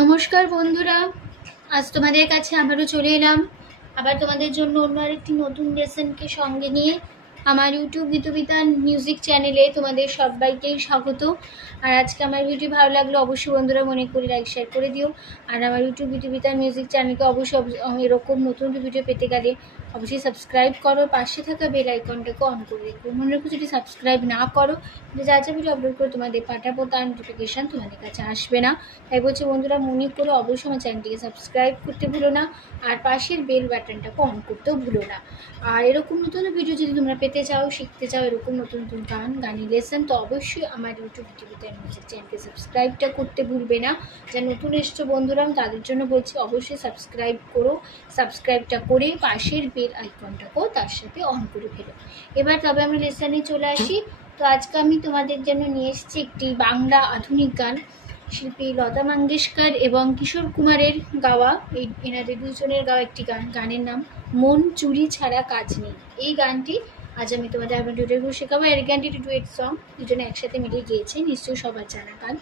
নমস্কার বন্ধুরা, আজ তোমাদের কাছে আবারও চলে এলাম। আবার তোমাদের জন্য অন্য আরেকটি নতুন লেসনকে সঙ্গে নিয়ে আমার ইউটিউব গীতবিতান মিউজিক চ্যানেলে তোমাদের সবাইকেই স্বাগত। আর আজকে আমার ভিডিও ভালো লাগলে অবশ্যই বন্ধুরা মনে করে লাইক শেয়ার করে দিও। আর আমার ইউটিউব গীতবিতান মিউজিক চ্যানেলকে অবশ্যই এরকম নতুন ভিডিও পেতে গেলে অবশ্যই সাবস্ক্রাইব করো, পাশে থাকা বেল আইকনটাকে অন করে রেখো। মনে রেখো যদি সাবস্ক্রাইব না করো যা যা ভিডিও আপলোড করে তোমাদের পাঠাবো তার নোটিফিকেশান তোমাদের কাছে আসবে না। তাই বলছি বন্ধুরা, মনে করে অবশ্যই আমার চ্যানেলটিকে সাবস্ক্রাইব করতে ভুলো না, আর পাশের বেল বাটনটাকে অন করতেও ভুলো না। আর এরকম নতুন ভিডিও যদি তোমরা পেতে চাও, শিখতে চাও এরকম নতুন নতুন গানের লেসন, তো অবশ্যই আমার ইউটিউব গীতবিতান মিউজিক চ্যানেলকে সাবস্ক্রাইবটা করতে ভুলবে না। যা নতুন এসছো বন্ধুরা তাদের জন্য বলছি অবশ্যই সাবস্ক্রাইব করো, সাবস্ক্রাইবটা করে পাশের বেল আইকনটাকেও তার সাথে অন করে ফেলো। এবার তবে আমি লেসনে চলে আসি। তো আজকে আমি তোমাদের জন্য নিয়ে এসেছি একটি বাংলা আধুনিক গান, শিল্পী লতা মঙ্গেশকর এবং কিশোর কুমারের গাওয়া, এনাদের দুজনের গাওয়া একটি গানের নাম মন চুরি ছাড়া কাজ নেই। এই গানটি আজ আমি তোমাদের আমার ডুয়েট করে শেখাবো। এই গানটি ডুয়েট সং, দুজনে একসাথে মিলিয়ে গিয়েছে, নিশ্চয়ই সবার জানা গান।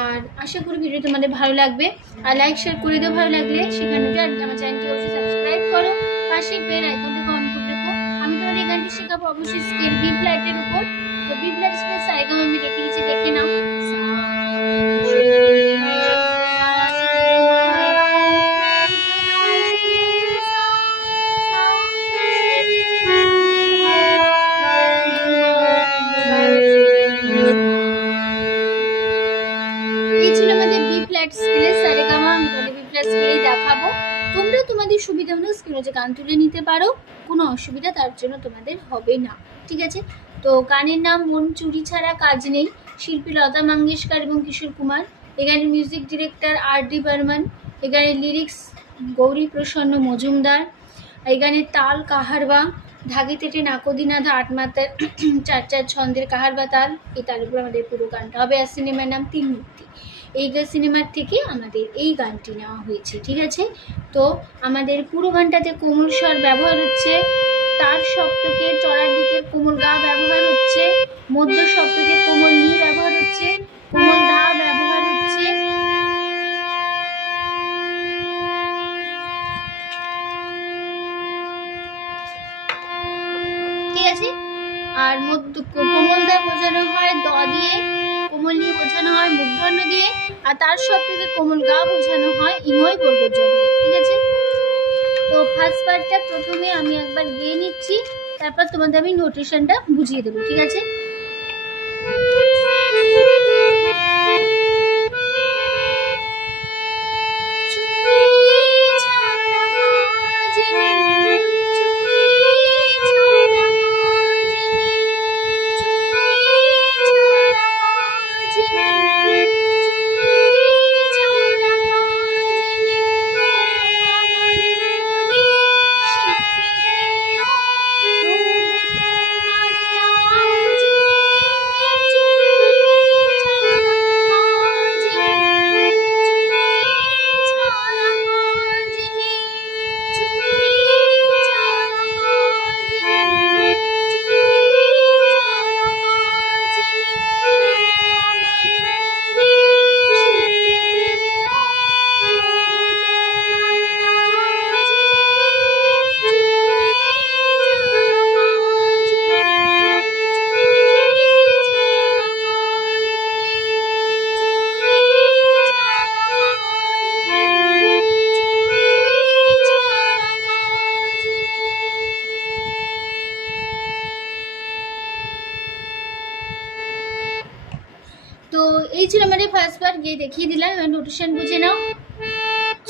আর আশা করি ভিডিও তোমাদের ভালো লাগবে। আর লাইক শেয়ার করে দিও ভালো লাগলে, সেখানে আর আমার চ্যানেলটি অবশ্যই সাবস্ক্রাইব করো, পাশে বেল আইকনটাকে অন করে রেখো। আমি তোমাদের এই গানটি শেখাবো অবশ্যই স্কেল বি ফ্ল্যাটের উপর। তো বি ফ্ল্যাট স্কেল সারেগাম আমি দেখে দিচ্ছি, দেখে নাও। দেখাবো তোমরা তোমাদের সুবিধা মতো স্ক্রিনে যে গান তুলে নিতে পারো, কোনো অসুবিধা তার জন্য তোমাদের হবে না, ঠিক আছে? তো গানের নাম মন চুরি ছাড়া কাজ নেই, শিল্পী লতা মঙ্গেশকর এবং কিশোর কুমার। এখানে মিউজিক ডিরেক্টর R.D. বর্মন। এখানে লিরিক্স গৌরী প্রসন্ন মজুমদার। এই গানের তাল কাহারবা, ধাগে তেটে নাকদিনাধা 8 মাত্রার 4/4 ছন্দের কাহারবা তাল। এই তালের উপর আমাদের পুরো গানটা হবে। আর সিনেমার নাম তিন মূর্তি। এই সিনেমার থেকে আমাদের এই গানটি নেওয়া হয়েছে, ঠিক আছে? তো আমাদের পুরো গানটাতে কোমল স্বর ব্যবহার হচ্ছে, তার সপ্তকের চড়ার দিকের কোমল গা ব্যবহার হচ্ছে, মধ্য সপ্তকের কোমল নি ব্যবহার হচ্ছে, কোমল দা ব্যবহার হচ্ছে, ঠিক আছে? আর মধ্য কোমল দা বোঝানো হয় দ দিয়ে, কোমল নি বোঝানো হয় মূর্ধন্য দিয়ে, আর তার সপ্তকে কোমল গা বোঝানো হয় ইময় বর্গজ দিয়ে, ঠিক আছে? তো ফার্স্ট পার্টটা প্রথমে আমি একবার গেয়ে নিচ্ছি, তারপর তোমাদের আমি নোটেশনটা বুঝিয়ে দেবো, ঠিক আছে? তো এই ছিল আমাদের ফার্স্ট পার্ট, গিয়ে দেখিয়ে দিলাম। এবার নোটেশন বুঝে নাও।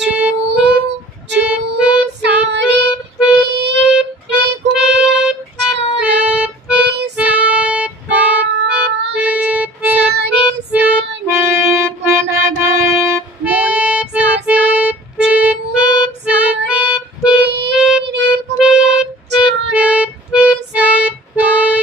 চু চু সারে রে কো ছাড়া রে সা সারে সানি বনা দা মন সা সা চু সারে রে কো ছাড়া রে সা সা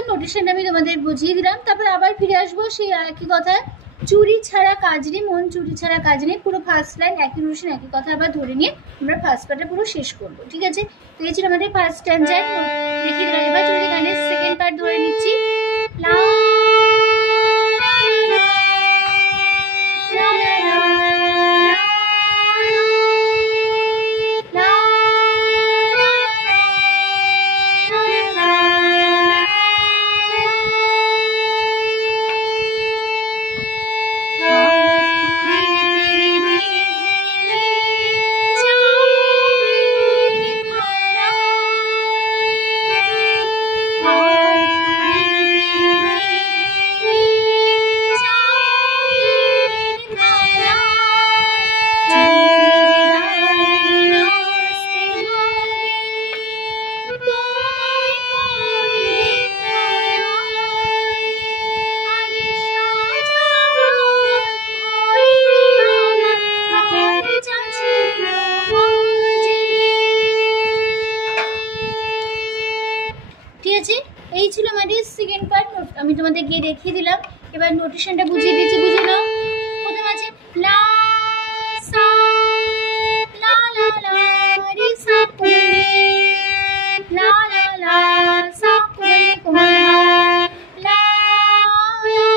মতন নোটেশনটা আমি তোমাদের বুঝিয়ে দিলাম, তারপর আবার ফিরে আসবো সেই একই কথায়। চুরি ছাড়া কাজ নেই, মন চুরি ছাড়া কাজ নেই, পুরো ফার্স্ট লাইন একই নোটেশন একই কথা আবার ধরে নিয়ে আমরা ফার্স্ট পার্টটা পুরো শেষ করবো, ঠিক আছে? তো এই ছিল আমাদের ফার্স্ট স্ট্যান্ডার দেখিয়ে দিলাম। এবার চলে গানের সেকেন্ড পার্ট ধরে নিচ্ছি। এই ছিল আমাদের সেকেন্ড পার্ট, আমি তোমাদের গিয়ে দেখিয়ে দিলাম। এবার নোটেশনটা বুঝিয়ে দিচ্ছি, বুঝে নাও। প্রথম আছে লা সা লা লা লা রে সা কুনি, লা লা লা সা কুনি কুনি, লা লা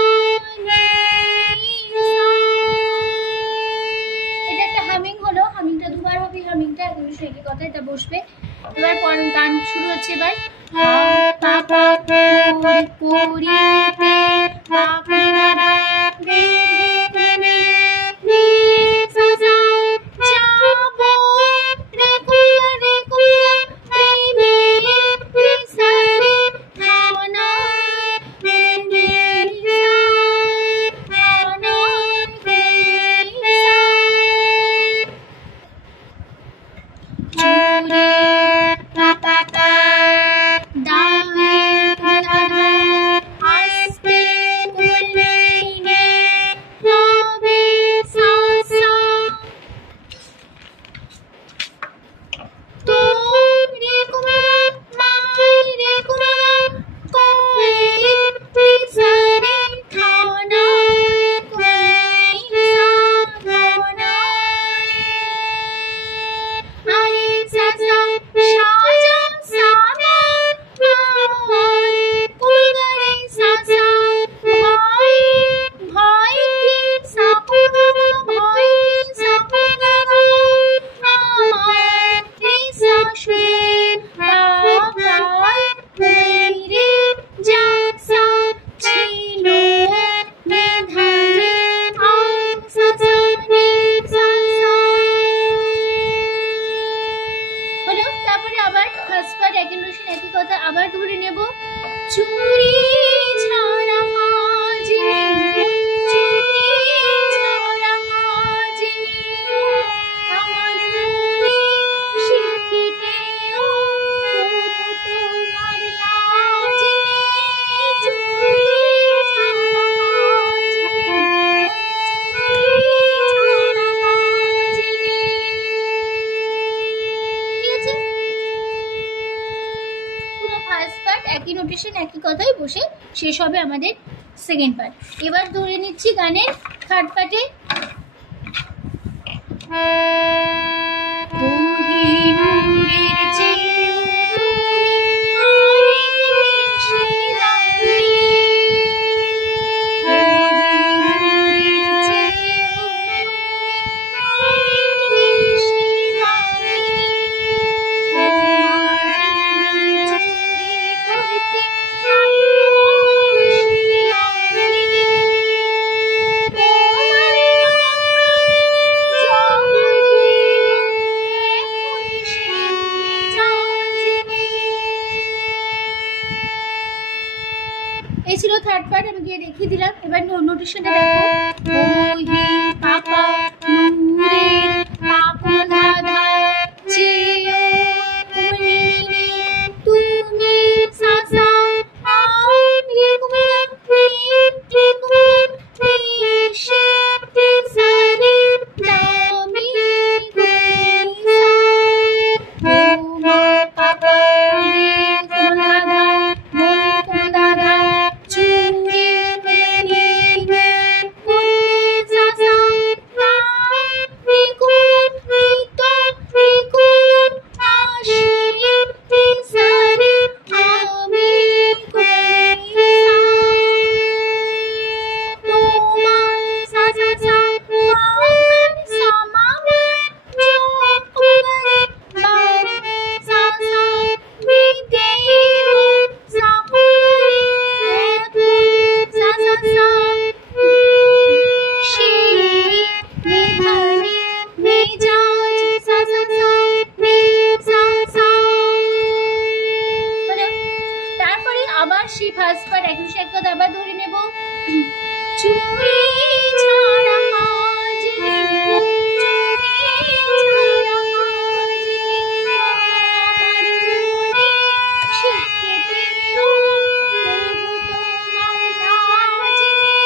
রে সা। এটা একটা হামিং হলো, হামিংটা দুবার হবে, হামিংটা একই কথা, এটা বসবে। এবার গান শুরু হচ্ছে। এবার পাপা পুরিতে পাপা রে রে রে সাজা যাবো রে কুয়া রে কুয়া প্রেমে রে সারে ধানা রে রে সা ধানা রে সা। চুরি পাপা দামে দাদা আস্তে কুলনে হবে সাসা তো রে কুমা মাই রে কুমা কোই পিছনে খানা কোই সা খানা আরে সাসা সাজা সামা ভাই কুলগরে সাসা ভাই ভাই কি সাপু ভাই কি সাপু আমার রে সাশে বাবাই রে জাসা ছিল মেধারে আম সাসা রে সাসা হলো। তারপরে আবার ফার্স্ট পার্ট একই নোটেশন একই কথা আবার ধরে নেব। চুরি ছাড়া কাজ নেই, চুরি ছাড়া কাজ নেই, আমার মনে শিখিতেও তোমার লাজ নেই, চুরি ছাড়া কাজ নেই, চুরি ছাড়া কাজ নেই। ঠিক আছে? পুরো ফার্স্ট পার্ট একই নোটেশন একই কথাই বসে শেষ হবে আমাদের সেকেন্ড পার্ট। এবার ধরে নিচ্ছি গানের থার্ড পার্টে। কোহিনূরের চেয়েও তুমি অনেক বেশি দামি, কোহিনূরের চেয়েও তুমি অনেক বেশি দামি, তোমার চুরি করতে ভালোবাসি আমি, এই ছিল থার্ড পার্ট, আমি গিয়ে দেখিয়ে দিলাম। এবার নোটেশনটা দেখো। ওহি পাপা নূরে পাপা দাদা চেয়ে কুলিনে তুমি সাসা রে কুমা রে কুমা রে সে রে সারে দামি কুইসা কুমা পাপা রে কুমা দাদা আবার সেই ফার্স্ট পার্ট একই এক কথা আবার ধরে নেব। চুরি ছাড়া কাজ নেই, চুরি ছাড়া কাজ নেই, আমার মনে শিখেতে তো তোমার রাজ নেই,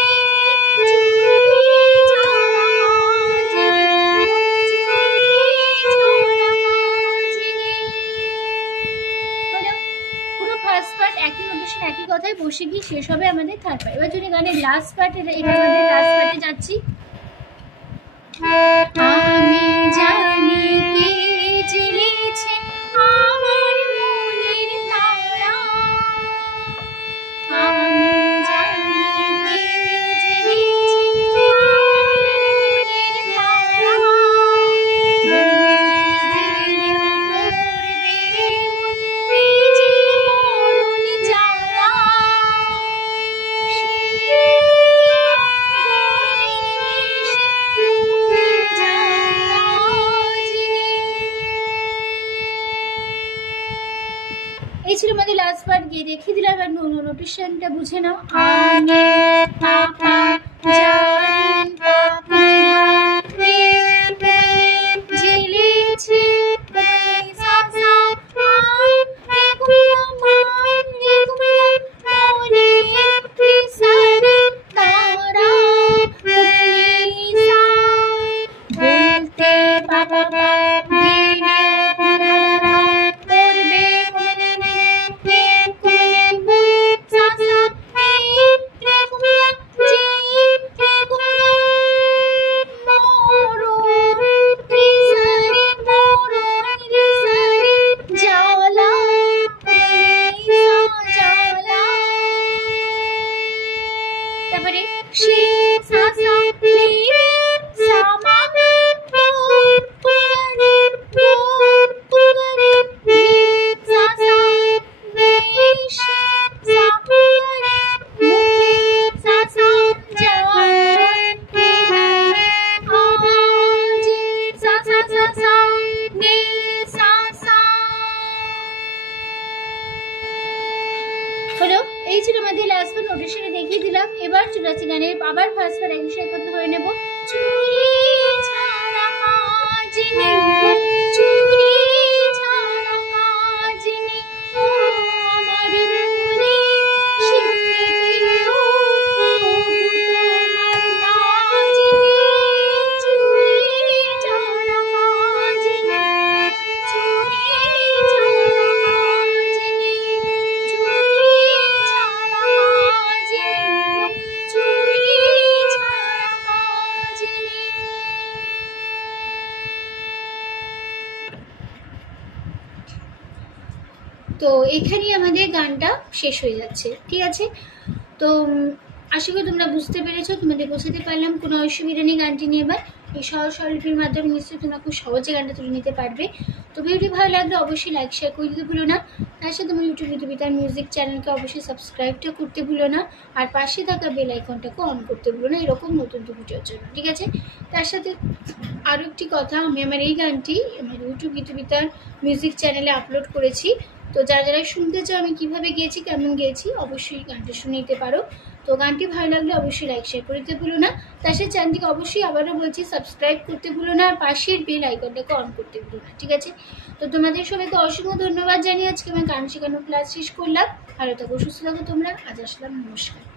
চুরি ছাড়া কাজ নেই, চুরি ছাড়া কাজ নেই। পুরো ফার্স্ট পার্ট একই নোটেশন একই কথায় বসে গিয়ে শেষ হবে আমাদের থার্ড পার্ট। এবার যদি গানের লাস্ট পার্ট, এটা আমাদের লাস্ট পার্টে যাচ্ছি। আমি জানি কে জ্বেলেছে আমার মনের তারা, আমি জানি কে জ্বেলেছে আমার মনের তারা, এই ছিল আমাদের লাস্ট পার্ট। গিয়ে দেখিয়ে দিলাম, আর নোটেশনটা বুঝে নাও। আমি পাপা জানি পাপি জেলেছি সাসা তারা বলতে বাবা হলো। এই ছিল আমাদের লাস্ট পার্ট, নোটেশনে দেখিয়ে দিলাম। এবার চলে আসছে গানের আবার ফার্স্ট পার্ট একই সাথে কথা ধরে নেব। চুরি ছাড়া কাজ নেই, চুরি ছাড়া কাজ নেই, আমার মনে শিখেতে তো তোমার রাজ নেই, চুরি ছাড়া কাজ নেই, চুরি ছাড়া কাজ নেই, চুরি ছাড়া কাজ নেই, চুরি ছাড়া কাজ নেই। তো এখানেই আমাদের গানটা শেষ হয়ে যাচ্ছে, ঠিক আছে। তো আশা করি তোমরা বুঝতে পেরেছো, তোমাদের বোঝাতে পারলাম, কোনো অসুবিধা নেই গানটি নিয়ে। এবার এই সহজ স্বরলিপির মাধ্যমে নিশ্চয়ই তোমরা খুব সহজে গানটা তুলে নিতে পারবে। তো ভিডিওটি ভালো লাগলে অবশ্যই লাইক শেয়ার করে দিতে ভুলো না। তার সাথে তোমার ইউটিউব গীতবিতান মিউজিক চ্যানেলকে অবশ্যই সাবস্ক্রাইবটা করতে ভুলো না, আর পাশে থাকা বেল আইকনটাকে অন করতে ভুলো না এরকম নতুন ভিডিওর জন্য, ঠিক আছে। তার সাথে আরও একটি কথা, আমি আমার এই গানটি আমার ইউটিউব গীতবিতান মিউজিক চ্যানেলে আপলোড করেছি। তো যারা যারা শুনতে চাও আমি কীভাবে গেয়েছি, কেমন গেয়েছি, অবশ্যই গানটি শুনে নিতে পারো। তো গানটি ভালো লাগলে অবশ্যই লাইক শেয়ার করে দিতে ভুলো না। তার সাথে চ্যানেলটিকে অবশ্যই আবারও বলছি সাবস্ক্রাইব করতে ভুলো না, আর পাশের বেল আইকনটাকে অন করতে ভুলো না, ঠিক আছে। তো তোমাদের সবাইকে অসংখ্য ধন্যবাদ জানিয়ে আজকে আমার গান শেখানোর ক্লাস শেষ করলাম। ভালো থাকো, সুস্থ থাকো তোমরা। আজ আসলাম, নমস্কার।